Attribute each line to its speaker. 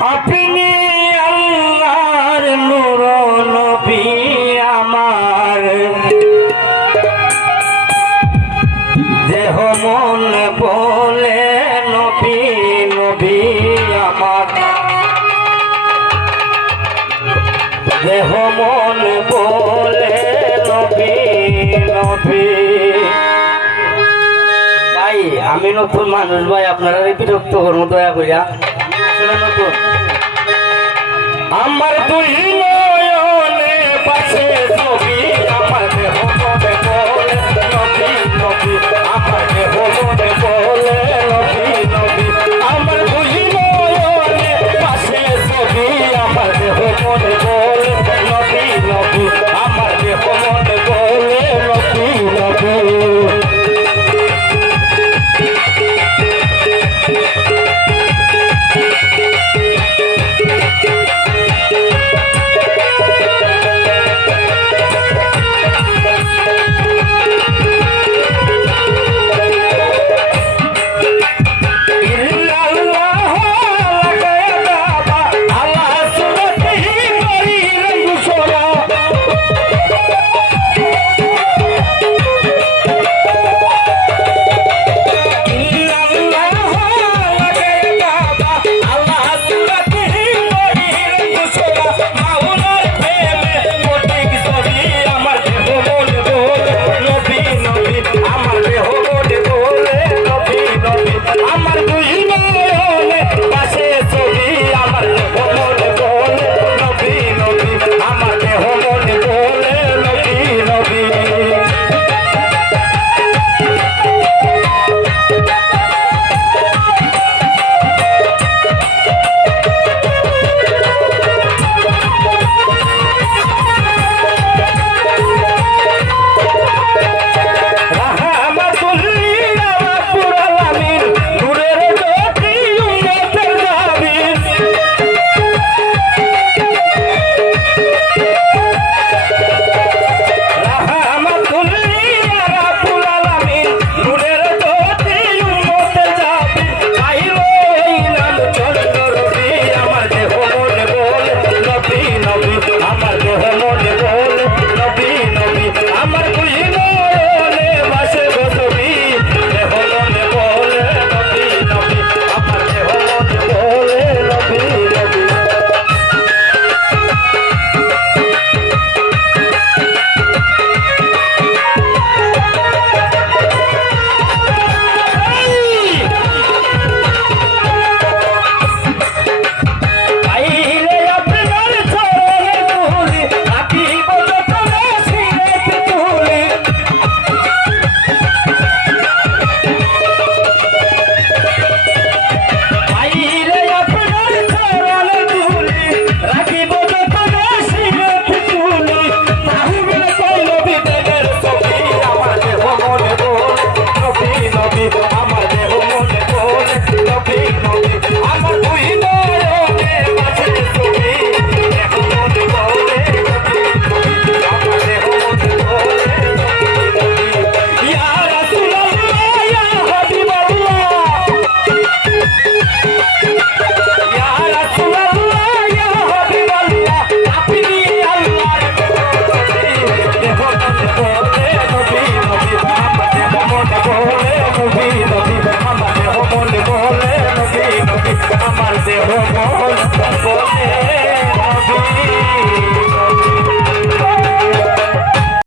Speaker 1: আপনি আল্লাহর নূর নবী আমার। দেহ মন বলে নবী নবী আমার। দেহ মন বলে নবী নবী। ভাই, আমি নতুন মানুষ, ভাই, আপনারা বিরক্ত করুন দয়া করিয়া। আমার দুই से हो बोल